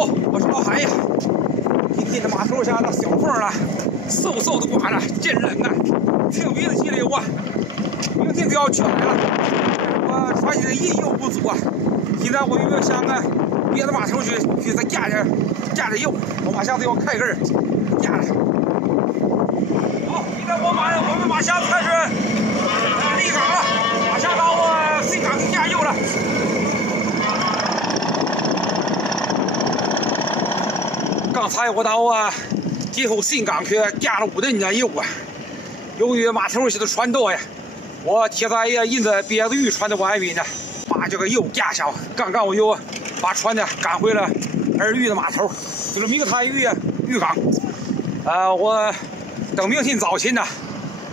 好，我是老海呀。今天这码头下那小风了，嗖嗖的刮着，真冷啊，挺鼻子急溜啊。明天就要去海了，我穿的衣油不足啊。现在我有点想啊，别的码头去再加点油，我马下子要开根加了。好，现在我们马下子开始立岗了，马下到新港去加油了。 刚才我到最后新港去加了5吨的油啊。由于码头上的船多呀，我贴在印着别的渔船的外面呢，把这个油加上。刚刚我又把船呢赶回了二渔的码头，就是明台渔港。我等明天早晨呢，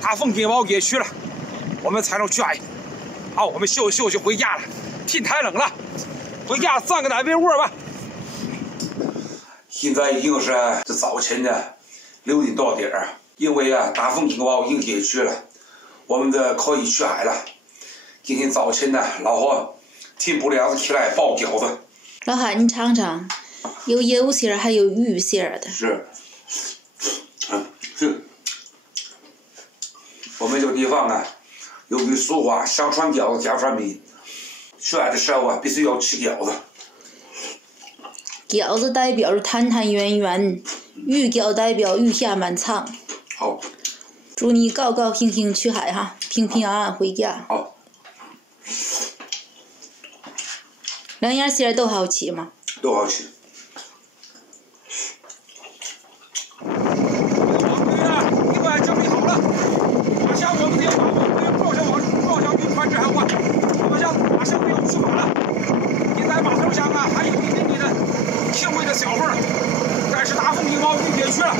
大风给我给去了，我们才能去海。好，我们休息回家了，天太冷了，回家钻个暖被窝吧。 现在已经是这早晨的6点多点儿，因为大风警报已经解除了，我们这可以去海了。今天早晨呢，老何挺不了起来包饺子。老海，你尝尝，有油馅儿还有鱼馅儿的。是，是。我们这个地方啊，有句俗话，上船饺子下船米。去海的时候必须要吃饺子。 饺子代表着团团圆圆，鱼饺代表鱼虾满仓。好，祝你高高兴兴去海哈，平平安安回家。好，两样馅都好吃吗？都好吃。另外整理好了，马上我们得把我们的撞上渔船之后马上就要出马了。现在码头上还有一点点的轻微的小风，但是大风警报已经解除了。